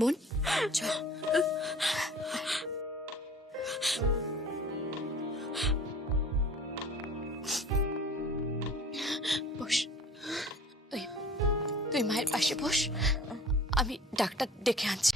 বোন চল। বস, তুই মায়ের পাশে বস, আমি ডাক্তার ডেকে আনছি।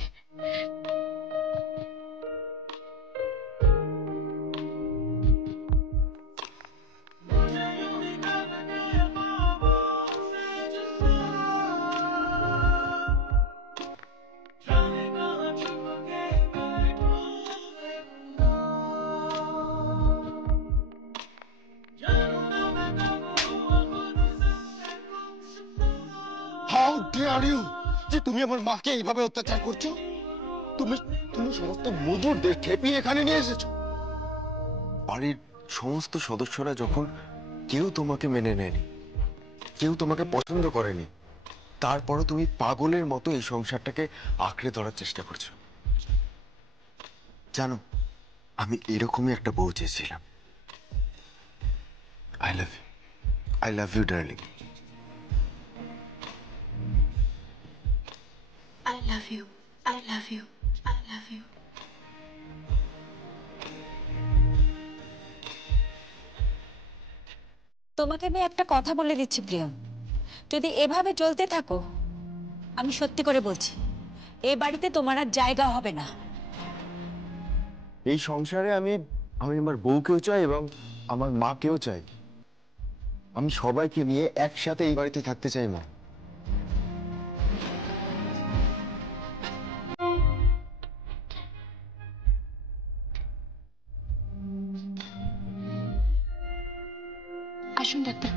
How dare you? যে তুমি আমার মাকে এইভাবে অত্যাচার করছো? তুমি তুমি সমস্ত মজুরদের খেপিয়ে এখানে নিয়ে এসেছো। বাড়ির সমস্ত সদস্যরা যখন কেউ তোমাকে মেনে নেয়নি, কেউ তোমাকে পছন্দ করেনি, তারপরও তুমি পাগলের মতো এই সংসারটাকে আঁকড়ে ধরার চেষ্টা করছো। জানো, আমি এরকমই একটা বউ চেয়েছিলাম। I love you, I love you darling. I love you, I love you, I love you. তোমাকে আমি একটা কথা বলে দিচ্ছি প্রিয়ম, যদি এভাবে চলতে থাকো, আমি সত্যি করে বলছি এ বাড়িতে তোমার আর জায়গা হবে না। এই সংসারে আমি আমার বউকেও চাই এবং আমার মাকেও চাই। আমি সবাইকে নিয়ে একসাথে এই বাড়িতে থাকতে চাই মা। আসুন ডাক্তার।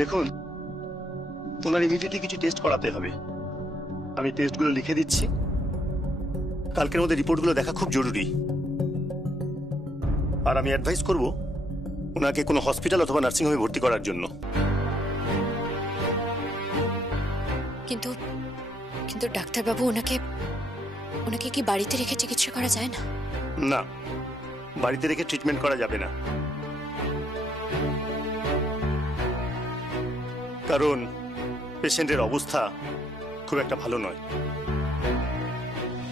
দেখুন, ওনার ইমিডিয়েটলি কিছু টেস্ট করাতে হবে। আমি টেস্টগুলো লিখে দিচ্ছি, কালকের মধ্যে রিপোর্টগুলো দেখা খুব জরুরি। আর আমি অ্যাডভাইস করব ওনাকে কোনো হসপিটাল অথবা নার্সিংহোমে ভর্তি করার জন্য। কিন্তু কিন্তু ডাক্তারবাবু, ওনাকে ওনাকে কি বাড়িতে রেখে চিকিৎসা করা যায় না? না, বাড়িতে রেখে ট্রিটমেন্ট করা যাবে না, কারণ পেশেন্টের অবস্থা খুব একটা ভালো নয়।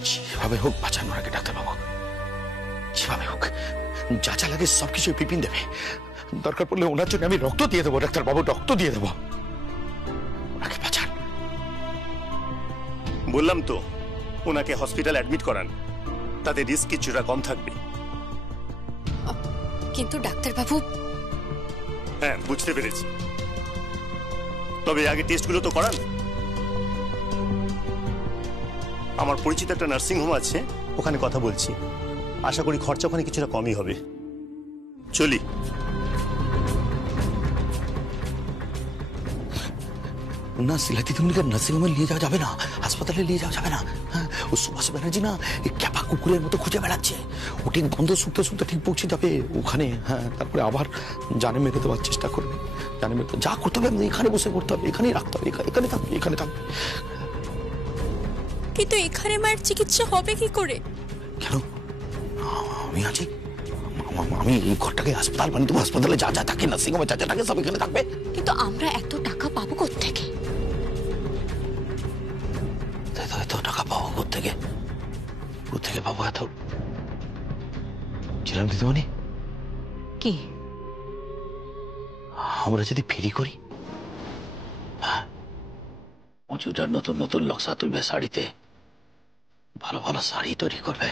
যেভাবে হোক বাঁচানো আগে ডাক্তারবাবু, যেভাবে হোক, যা যা লাগে সবকিছু পিপিন দেবে। দরকার পড়লে ওনার জন্য আমি রক্ত দিয়ে দেবো ডাক্তারবাবু, রক্ত দিয়ে দেবো। ওনাকে বাঁচান। বললাম তো, ওনাকে হসপিটাল অ্যাডমিট করান, তাতে রিস্ক কিছুটা কম থাকবে। কিন্তু ডাক্তারবাবু। হ্যাঁ, বুঝতে পেরেছি, তবে আগে টেস্টগুলো তো করান। আমার পরিচিত একটা নার্সিং হোম আছে, ওখানে কথা বলছি, আশা করি খরচা ওখানে কিছুটা কমই হবে। চলি। না, সিলাতি তুমনিকে নার্সিং হোমে নিয়ে যাওয়া যাবে না, হাসপাতালে নিয়ে যাওয়া যাবে না। হ্যাঁ, ও সুভাষ ব্যানার্জি না ক্যাপা কুকুরের মতো খুঁজে বেড়াচ্ছে, ও ঠিক গন্ধ শুকতে শুকতে ঠিক পৌঁছে যাবে ওখানে। হ্যাঁ, তারপরে আবার জানে মেরে দেওয়ার চেষ্টা করবে। জানে মেরে যা করতে হবে এখানে বসে করতে হবে, এখানেই রাখতে হবে, এখানে থাকবে, এখানে থাকবে। কিন্তু এখানে মায়ের চিকিৎসা হবে কি করে? কেন, আমি আছি, আমি এই ঘরটাকে হাসপাতাল বানিয়ে দেবো। হাসপাতালে যা যা থাকে, নার্সিং হোমে যা যা থাকে সব এখানে থাকবে। কিন্তু আমরা এত টাকা পাবো কোত্থেকে? এত টাকা পাবো কোত্থেকে? কোত্থেকে পাবো এত? ছিলাম দিদিমণি, কি আমরা যদি ফেরি করি, মজুদার নতুন নতুন নকশা তুলবে শাড়িতে, ভালো ভালো শাড়ি তৈরি করবে,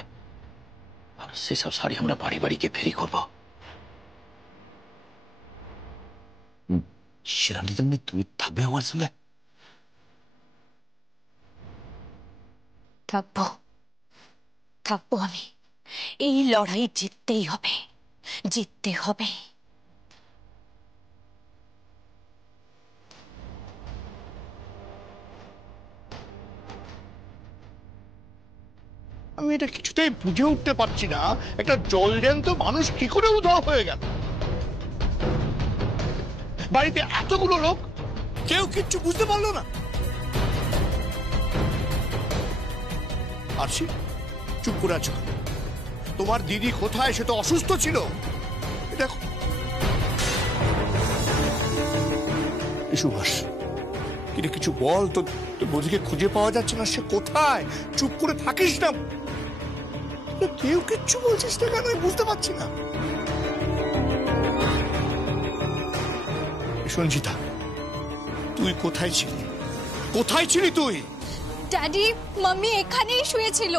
আর সেসব শাড়ি আমরা বাড়ি বাড়ি গিয়ে ফেরি করবো। শিলানি তুমি তুমি থাকবে আমার সঙ্গে? থাকবো, থাকবো আমি। এই লড়াই জিততেই হবে, জিততে হবে। আমি এটা কিছুতেই বুঝে উঠতে পারছি না, একটা জলজ্যান্ত মানুষ কি করে উধাও হয়ে গেল। বাড়িতে এতগুলো লোক, কেউ কিচ্ছু বুঝতে পারলো না। আরশি, চুপ করে আছো। তোমার দিদি কোথায়? সে তো অসুস্থ ছিল। দেখো সুভাষ, কিরে কিছু বল তো, তোর বৌদিকে খুঁজে পাওয়া যাচ্ছে না, সে কোথায়? চুপ করে থাকিস না, কেউ কিচ্ছু বলছিস না কেন? বুঝতে পারছি না। সঞ্জিতা, তুই কোথায় ছিলি? কোথায় ছিলি তুই? ড্যাডি, মাম্মি এখানেই শুয়েছিল।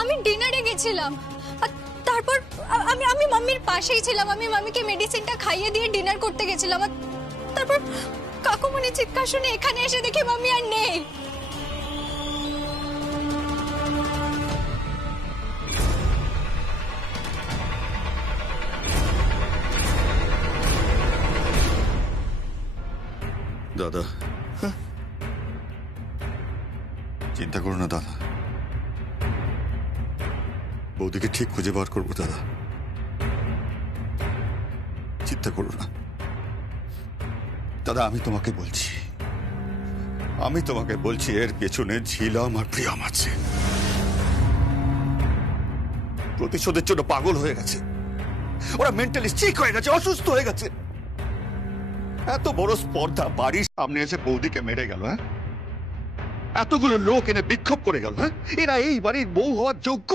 আমি ডিনারে গেছিলাম। তারপর আমি আমি মাম্মির পাশেই ছিলাম। আমি মাম্মিকে মেডিসিনটা খাইয়ে দিয়ে ডিনার করতে গেছিলাম। তারপর কাকুমনি চিৎকার শুনে এখানে এসে দেখি মাম্মি আর নেই। দাদা, চিন্তা করো না দাদা, বৌদিকে ঠিক খুঁজে বার করবো দাদা, চিন্তা করো না দাদা। আমি তোমাকে বলছি এর পেছনে ঝিলাম আর প্রিয়াম আছে। প্রতিশোধের জন্য পাগল হয়ে গেছে ওরা, মেন্টালি ঠিক হয়ে গেছে, অসুস্থ হয়ে গেছে। এত বড় স্পর্ধা বাড়ির সামনে এসে বৌদিকে মেরে গেল। হ্যাঁ, এতগুলো লোক এনে বিক্ষোভ করে গেল। হ্যাঁ, এরা এই বাড়ির বউ হওয়ার যোগ্য?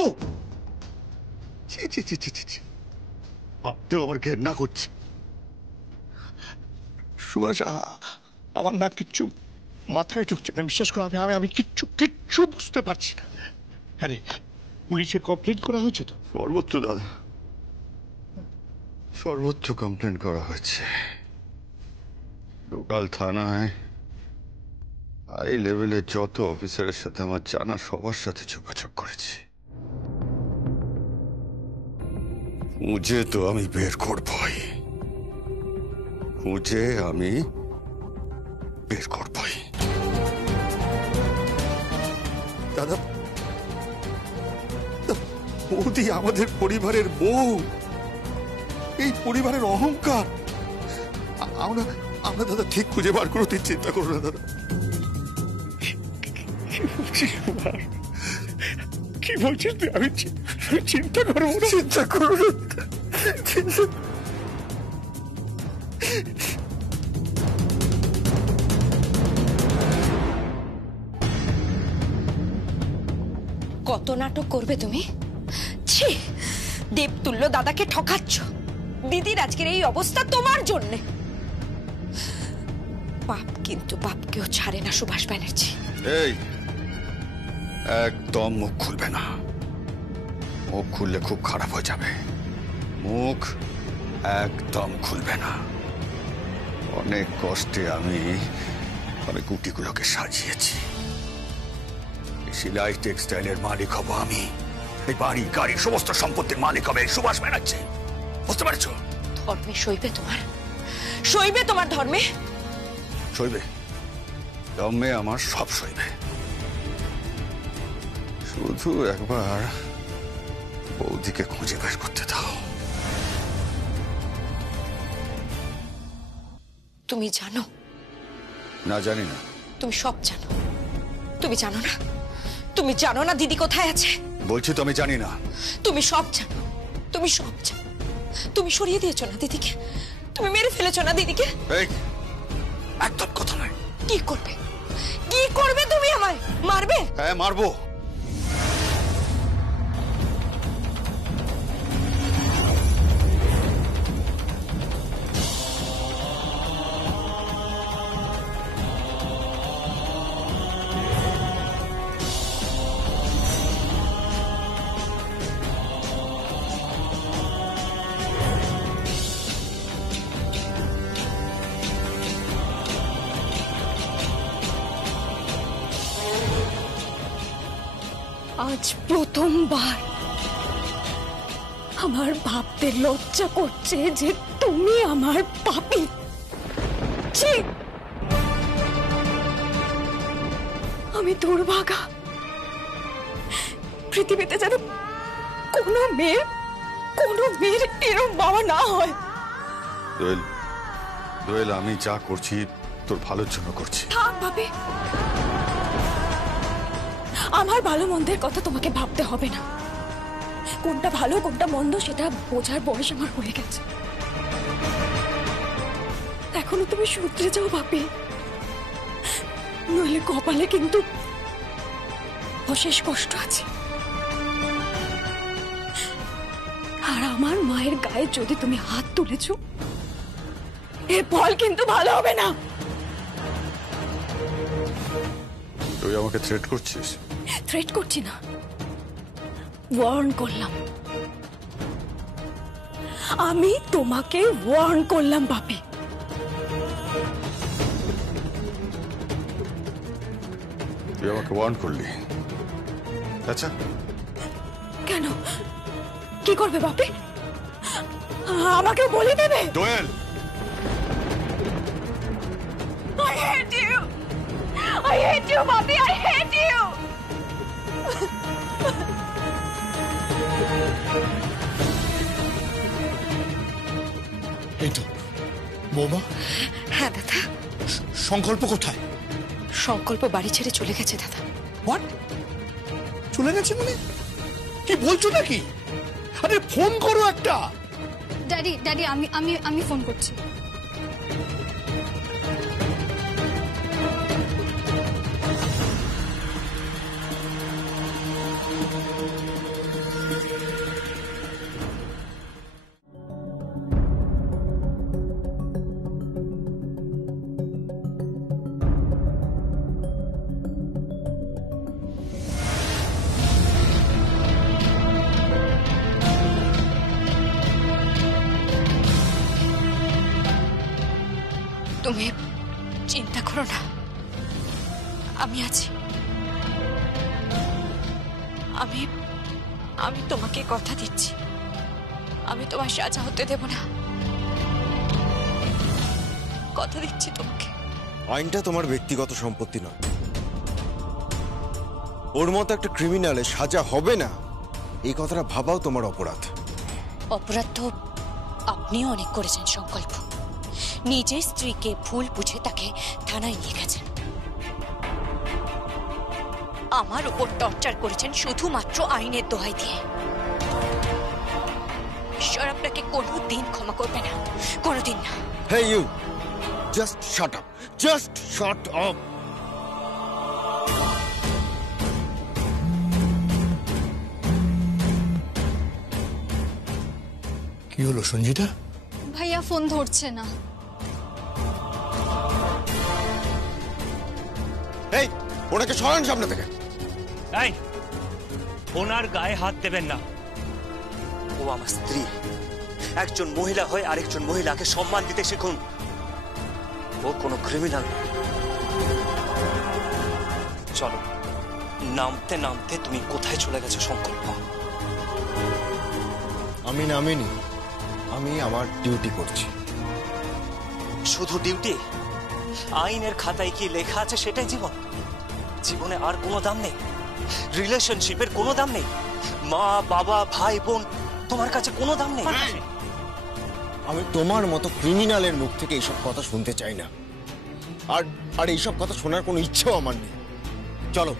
ভাবতেও আমার ঘেন্না করছে। সুভাষ, আমার না কিচ্ছু মাথায় ঢুকছে না, বিশ্বাস করো। আমি কিচ্ছু বুঝতে পারছি না। আরে পুলিশে কমপ্লেন করা হয়েছে তো? সর্বোচ্চ দাদা, সর্বোচ্চ কমপ্লেন করা হয়েছে। লোকাল থানায় হাই লেভেলের যত অফিসারের সাথে আমার জানা সবার সাথে যোগাযোগ করেছি। খুঁজে তো আমি বের করবই, খুঁজে আমি বের করবই। দাদা, বৌদি আমাদের পরিবারের বউ, এই পরিবারের অহংকার। আমরা আমরা দাদা ঠিক খুঁজে বার করতে চিন্তা করো না দাদা। কি বলছিস তুই? আমি চিন্তা করবো না? চিন্তা করো না, চিন্তা। কত নাটক করবে তুমি? ছি, দেবতুল্য দাদাকে ঠকাচ্ছ। দিদির আজকের এই অবস্থা তোমার জন্যে। বাপ কিন্তু বাপকেও ছাড়ে না সুভাষ ব্যানার্জি। এই, একদম মুখ খুলবে না। মুখ খুললে খুব খারাপ হয়ে যাবে। মুখ একদম খুলবে না। অনেক কষ্টে আমি গুটিগুলোকে সাজিয়েছি। শিলাই টেক্সটাইলের মালিক হব আমি। এই বাড়ি গাড়ি সমস্ত সম্পত্তির মালিক হবে এই সুভাষ ব্যানার্জি। বুঝতে পারছো? ধর্মে সইবে তোমার, সইবে তোমার ধর্মে? সইবে, দমে আমার সব সইবে। শুধু একবার বৌদিকে খুঁজে বের করতে দাও। তুমি জানো? না, জানি না। তুমি সব জানো। তুমি জানো না? তুমি জানো না দিদি কোথায় আছে? বলছি তো আমি জানি না। তুমি সব জানো, তুমি সব জানো। তুমি সরিয়ে দিয়েছো না দিদিকে, তুমি মেরে ফেলেছো না দিদিকে। এই, একদম কথা নয়। কি করবে, কি করবে তুমি? আমায় মারবে? হ্যাঁ, মারবো। আজ প্রথমবার আমার ভাবতে লজ্জা করছে যে তুমি আমার পাপী। ছি! আমি দুর্ভাগা। পৃথিবীতে যেন কোনো মেয়ের এরম বাবা না হয়। দোয়েল, দোয়েল, আমি যা করছি তোর ভালোর জন্য করছি। থাক ভাবে, আমার ভালো মন্দের কথা তোমাকে ভাবতে হবে না। কোনটা ভালো কোনটা মন্দ সেটা বোঝার বয়স আমার হয়ে গেছে। এখনো তুমি শুধরে যাও ভাবি, নইলে কপালে কিন্তু অশেষ কষ্ট আছে। আর আমার মায়ের গায়ে যদি তুমি হাত তুলেছ, এর ফল কিন্তু ভালো হবে না। তুই আমাকে থ্রেট করছিস? থ্রেট করছি না, ওয়ার্ন করলাম। আমি তোমাকে ওয়ার্ন করলাম বাপি। তুই আমাকে ওয়ার্ন করলি, আচ্ছা কেন, কি করবে বাপি? আমাকে বলে দেবে? দোয়েল, I hate you! I hate you, Bobby! I hate you! এই তো বৌমা, হ্যাঁ দাদা, সংকল্প কোথায়? সংকল্প বাড়ি ছেড়ে চলে গেছে দাদা। হোয়াট? চলে গেছে মানে? কি বলছো নাকি? আরে ফোন করো একটা। ড্যাডি ড্যাডি আমি আমি আমি ফোন করছি। তুমি চিন্তা করো না, আমি আছি। আমি আমি তোমাকে কথা দিচ্ছি, আমি তোমার সাজা হতে দেব না। কথা দিচ্ছি তোমাকে। আইনটা তোমার ব্যক্তিগত সম্পত্তি নয়। ওর মতো একটা ক্রিমিনালের সাজা হবে না এই কথাটা ভাবাও তোমার অপরাধ। অপরাধ তো আপনিও অনেক করেছেন সংকল্প। নিজের স্ত্রীকে ভুল বুঝে তাকে থানায় নিয়ে গেছেন। আমার উপর টর্চার করেছেন শুধুমাত্র আইনের দোহাই দিয়ে। ঈশ্বর আপনাকে কোনোদিন ক্ষমা করবে না, কোনোদিন না। Hey you, just shut up. Just shut up. কি হলো সঞ্জিতা? ভাইয়া ফোন ধরছে না। এই, ওনাকে সরান সামনে থেকে। এই, ওনার গায়ে হাত দেবেন না। ও আমার স্ত্রী। একজন মহিলা হয়ে আরেকজন মহিলাকে সম্মান দিতে শিখুন। ও কোনো ক্রিমিনাল না। চলো, নামতে নামতে তুমি কোথায় চলে গেছো সংকল্প? আমি নামিনি, আমি আমার ডিউটি করছি। শুধু ডিউটি? আইনের খাতায় কি লেখা আছে সেটাই জীবন? জীবনে আর কোনো দাম নেই? রিলেশনশিপের কোনো দাম নেই? মা বাবা ভাই বোন তোমার কাছে কোনো দাম নেই? আমি তোমার মতো ক্রিমিনালের মুখ থেকে এইসব কথা শুনতে চাই না। আর আর এইসব কথা শোনার কোনো ইচ্ছেও আমার নেই। চলো।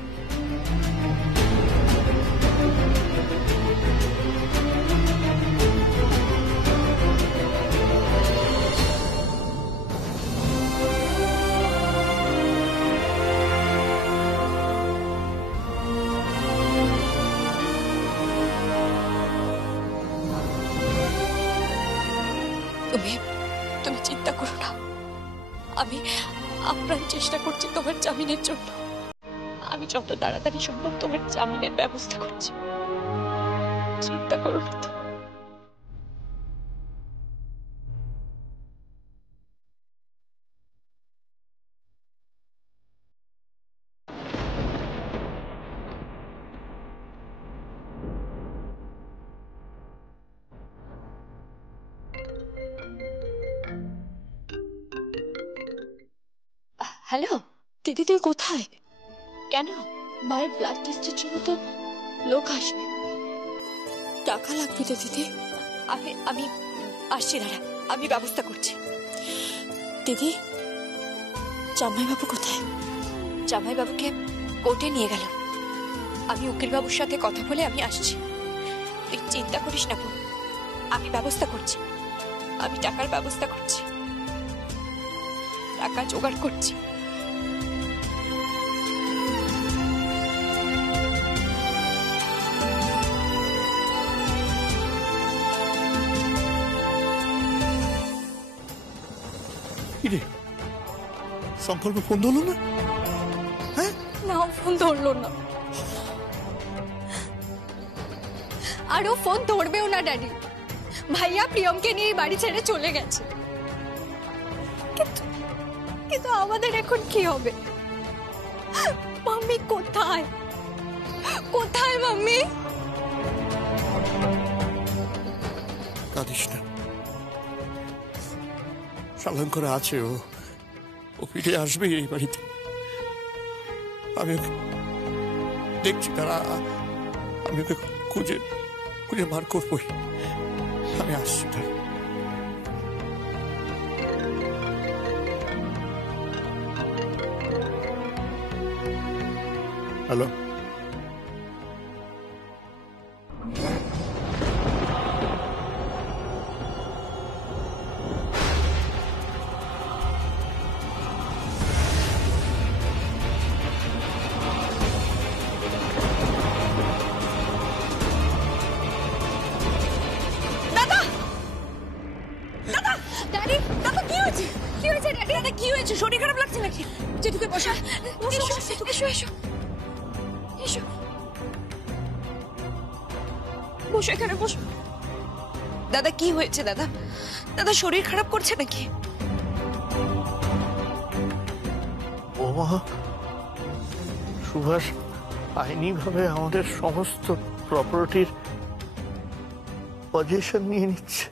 তুমি চিন্তা করো না, আমি আপ্রাণ চেষ্টা করছি তোমার জামিনের জন্য। আমি যত তাড়াতাড়ি সম্ভব তোমার জামিনের ব্যবস্থা করছি, চিন্তা করো না তো। হ্যালো দিদি, তুই কোথায়? কেন? মায়ের ব্লাড টেস্টের জন্য তো লোক আসবে। টাকা লাগবে তো দিদি। আমি আমি আসছি, দাঁড়া, আমি ব্যবস্থা করছি। দিদি, জামাইবাবু কোথায়? জামাইবাবুকে কোর্টে নিয়ে গেল। আমি উকিল বাবুর সাথে কথা বলে আমি আসছি। তুই চিন্তা করিস না বোন, আমি ব্যবস্থা করছি। আমি টাকার ব্যবস্থা করছি, টাকা জোগাড় করছি। কিরে, সংকল্প ফোন ধরলো না? হ্যাঁ, না, ফোন ধরলো না। আর ও ফোন ধরবেও না ড্যাডি। ভাইয়া প্রিয়মকে নিয়ে বাড়ি ছেড়ে চলে গেছে। কিন্তু আমাদের এখন কি হবে? মাম্মি কোথায়? কোথায় মাম্মি? কাঁদিস না, শালঙ্করা আছে, ও ফিরে আসবে এই বাড়িতে। আমি ওকে দেখছি, তারা আমি ওকে খুঁজে খুঁজে বার করবই। আমি আসছি। হ্যালো, ড্যাডি, দাদা কি হয়েছে? কি হয়েছে ড্যাডি? দাদা কি হয়েছে? শরীর খারাপ লাগছে নাকি? যেটুকু বসো, এসো এসো এসো, বসো এখানে, বসো। দাদা কি হয়েছে? দাদা, দাদা শরীর খারাপ করছে নাকি? বৌমা, সুভাষ আইনিভাবে আমাদের সমস্ত প্রপার্টির পজেশন নিয়ে নিচ্ছে।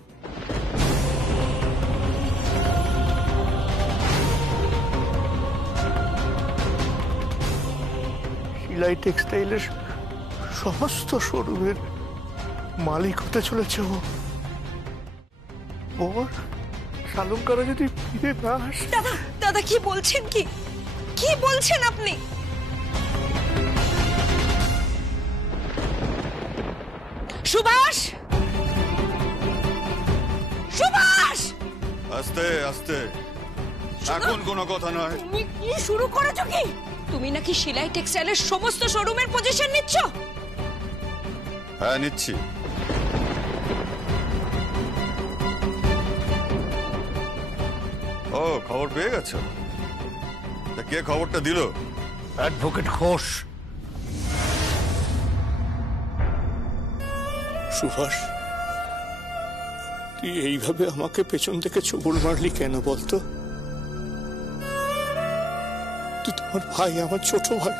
শিলাই টেক্সটাইলের সমস্ত শোরুমের মালিক হতে চলেছে ও। ওর শালঙ্কারা যদি ফিরে না আসে। দাদা, দাদা কি বলছেন? কি বলছেন আপনি? সুভাষ, সুভাষ! আস্তে আস্তে, এখন কোনো কথা নয়। তুমি কি শুরু করেছো? কি তুমি নাকি শিলাই টেক্সটাইলের সমস্ত শোরুমের পজিশন নিচ্ছ? হ্যাঁ, নিচ্ছি। ও, খবর পেয়ে গেছো? তা কে খবরটা দিল? অ্যাডভোকেট ঘোষ। সুভাষ, তুই এইভাবে আমাকে পেছন থেকে চুবুর মারলি কেন বলতো? তুই তোমার ভাই, আমার ছোট ভাই।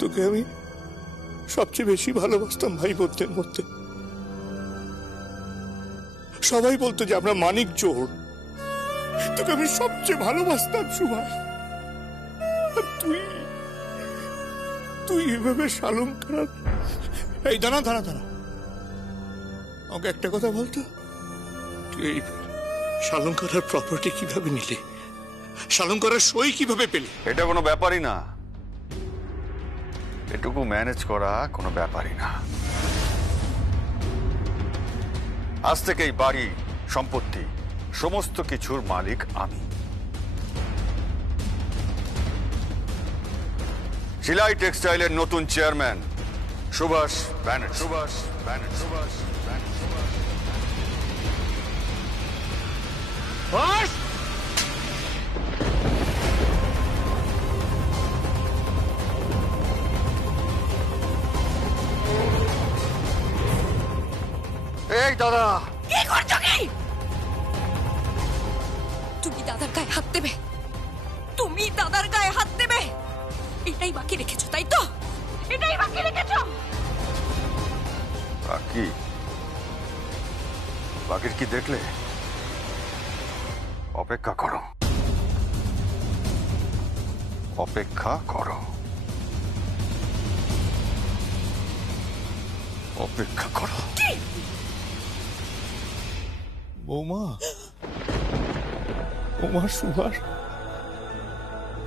তোকে আমি সবচেয়ে বেশি ভালোবাসতাম ভাই বোনদের মধ্যে। সবাই বলতো যে আমরা মানিক জোড়। তোকে আমি সবচেয়ে ভালোবাসতাম সুভাষ। তুই তুই এভাবে শালঙ্কারা। এই দাঁড়া দাঁড়া দাঁড়া, আমাকে একটা কথা বলতো, তুই এই শালঙ্কারার প্রপার্টি কিভাবে নিলি? শালঙ্কারার সই কিভাবে পেলি? এটা কোনো ব্যাপারই না, এটুকু ম্যানেজ করা কোনো ব্যাপারই না। আজ থেকে এই বাড়ি, সম্পত্তি, সমস্ত কিছুর মালিক আমি। শিলাই টেক্সটাইলের নতুন চেয়ারম্যান সুভাষ ব্যানার্জি। সুভাষ ব্যানার্জি। সুভাষ ব্যানার্জি। সুভাষ! এই দাদা, কি করছো? কি তুমি দাদার গায়ে হাত দেবে? তুমি দাদার গায়ে হাত দেবে? এটাই বাকি রেখেছো, তাই তো? এটাই বাকি রেখেছো? বাকি? বাকির কি দেখলে? অপেক্ষা করো, অপেক্ষা করো, অপেক্ষা করো। বৌমা, বৌমা সুভাষ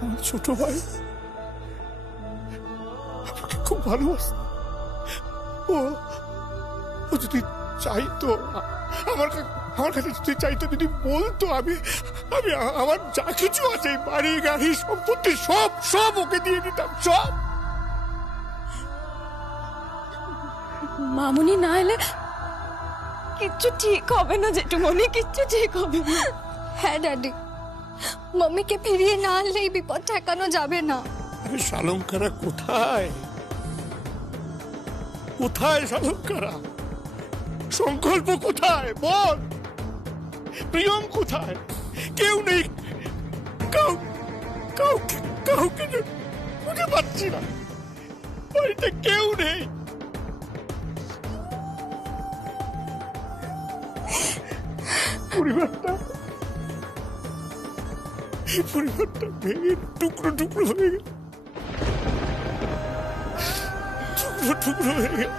আমার ছোট ভাই আমাকে খুব ভালোবাসে। ও ও যদি চাইতো আমার কাছে যদি চাইতো, যদি বলতো, আমি আমি আমার যা কিছু আছে, বাড়ি গাড়ি সম্পত্তি সব সব ওকে দিয়ে দিতাম, সব। মামুনি না এলে কিচ্ছু ঠিক হবে না জেঠুমনি, কিচ্ছু ঠিক হবে না। হ্যাঁ ড্যাডি, মাম্মিকে ফিরিয়ে না আনলে এই বিপদ ঠেকানো যাবে না। আরে শালঙ্কারা কোথায়, কোথায় শালঙ্কারা? সংকল্প কোথায় বল? প্রিয়ম কোথায়? কেউ নেই, কাউকে খুঁজে পাচ্ছি না, বাড়িতে কেউ নেই। পরিবারটা ভেঙে টুকরো টুকরো হয়ে গেল, টুকরো টুকরো হয়ে গেল।